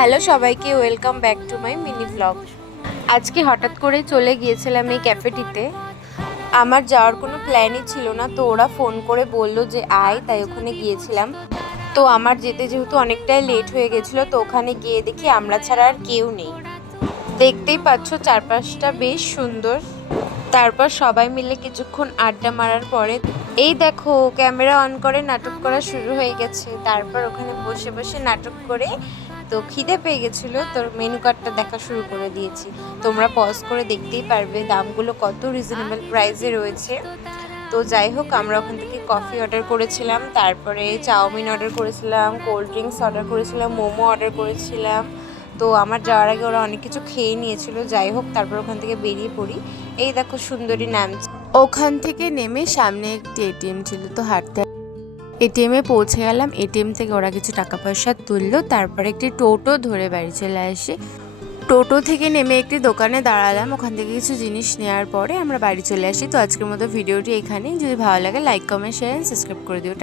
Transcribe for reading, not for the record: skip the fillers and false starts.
Hello সবাইকে, welcome back to my mini blog. আজকে হঠাৎ করে চলে গিয়েছিলাম এই ক্যাফেটিতে। আমার যাওয়ার কোনো প্ল্যানই ছিল না, তো ওরা ফোন করে বললো যে আয়, তাই ওখানে গিয়েছিলাম। তো আমার যেতে যেহেতু অনেকটাই লেট হয়ে গেছিলো, তো ওখানে গিয়ে দেখি আমরা ছাড়া আর কেউ নেই। দেখতেই পাচ্ছ চারপাশটা বেশ সুন্দর। তারপর সবাই মিলে কিছুক্ষণ আড্ডা মারার পরে এই দেখো ক্যামেরা অন করে নাটক করা শুরু হয়ে গেছে। তারপর ওখানে বসে বসে নাটক করে তো খিদে পেয়ে গেছিলো, তো মেনু কার্ডটা দেখা শুরু করে দিয়েছি। তোমরা পজ করে দেখতেই পারবে দামগুলো কত রিজনেবল প্রাইসে রয়েছে। তো যাই হোক, আমরা ওখান থেকে কফি অর্ডার করেছিলাম, তারপরে চাউমিন অর্ডার করেছিলাম, কোল্ড ড্রিঙ্কস অর্ডার করেছিলাম, মোমো অর্ডার করেছিলাম। তো আমার যাওয়ার আগে ওরা অনেক কিছু খেয়ে নিয়েছিল। যাই হোক, তারপর ওখান থেকে বেরিয়ে পড়ি। এই দেখো সুন্দরী নামছে। ওখান থেকে নেমে সামনে একটি এটিএম ছিল, তো হাঁটতে এটিএমে পৌঁছে গেলাম। এটিএম থেকে ওরা কিছু টাকা পয়সা তুললো, তারপরে একটি টোটো ধরে বাড়ি চলে আসি। টোটো থেকে নেমে একটি দোকানে দাঁড়ালাম, ওখান থেকে কিছু জিনিস নেওয়ার পরে আমরা বাড়ি চলে আসি। তো আজকের মতো ভিডিওটি এখানেই। যদি ভালো লাগে লাইক কমেন্ট শেয়ার সাবস্ক্রাইব করে দিও।